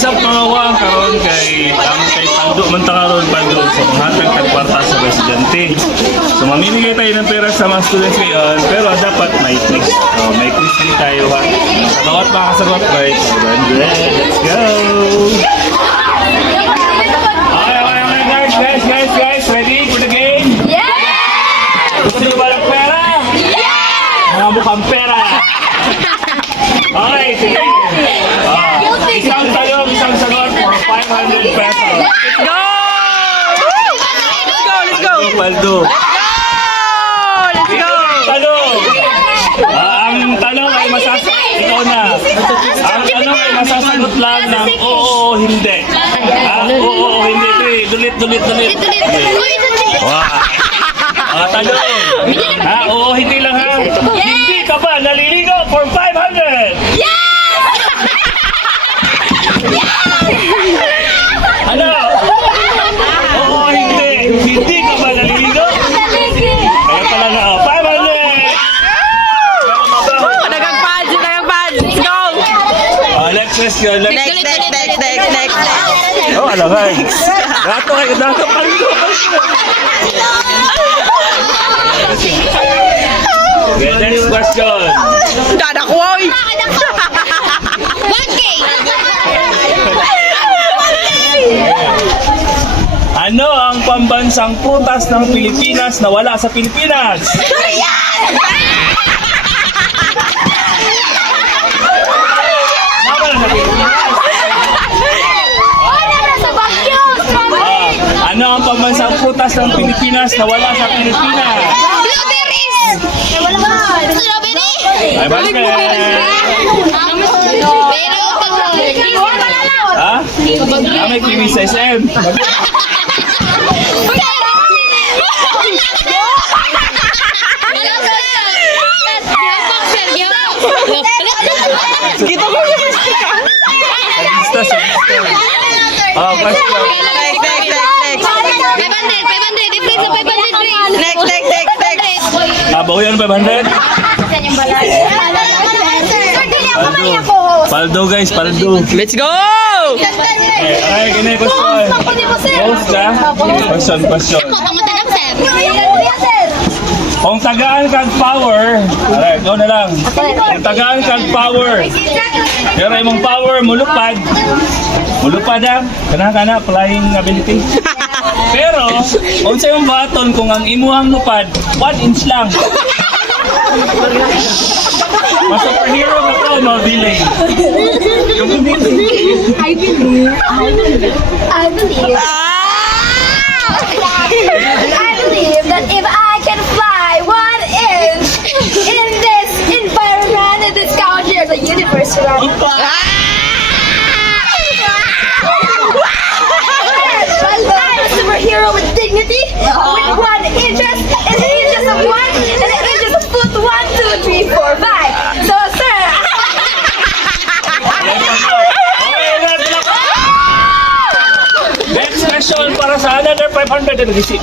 As of mga wang karon kay Paldo man ta karon Paldo sa hatag tagkwarta sa residente. So mamimigay tayo ng pera sa mga students ngayon, pero dapat may quiz. May quiz din tayo ha. Sa bawat makasagot right, 100. Let's go! Okay, guys, ready for the game? Yeah! Gusto niyo ba ng pera? Yeah! Mga mukhang pera. Okay, sige. Isang talong, isang sagot for 500 pesos. Let's go! Let's go! Paldo. Let's go! Tanong. Ang tanong ay ikaw na. Ang tanong ay masasagot lang ng oo o hindi. Oo o hindi. Dulit. Wow. Tanong. Oo, hindi lang ha. Hindi ka ba naliligo for 500? Ano? Oo, hindi. Hindi ka ba naliligo? Kaya pala na, 500! Dagang pads! Let's go! Next question. Next. Oh, alam guys. Dato kayo, paldo. Okay, next question. Dadakwoy! Ano ang pambansang prutas ng Pilipinas na wala sa Pilipinas? Nawala sa Pilipinas. Ano ang pambansang prutas ng Pilipinas na wala sa Pilipinas? Ay, balik na. Ha? May kiwi sa SM. Kita mo yung Question. Next. Bawian 500? Paldo guys, paldo. Let's go! Ay, gini question. Host ka? Question. Kung tagaan kag power, alright, ikaw na lang. Kung tagaan kag power, pero imong power, mulupad ha? Kana, flying ability. Pero, kung sa imong baton, kung ang imuhang lupad, 1 inch lang. Mas superhero ka to, no delay. I believe that if I can fly 1 inch in this environment, in this country, the universe around me. I'm a superhero with dignity, with 1 inches, and the inches of 1, and the inches of foot 1, 2, 3, 4, 5. So, sir, Next question para sa another 500 na receipt.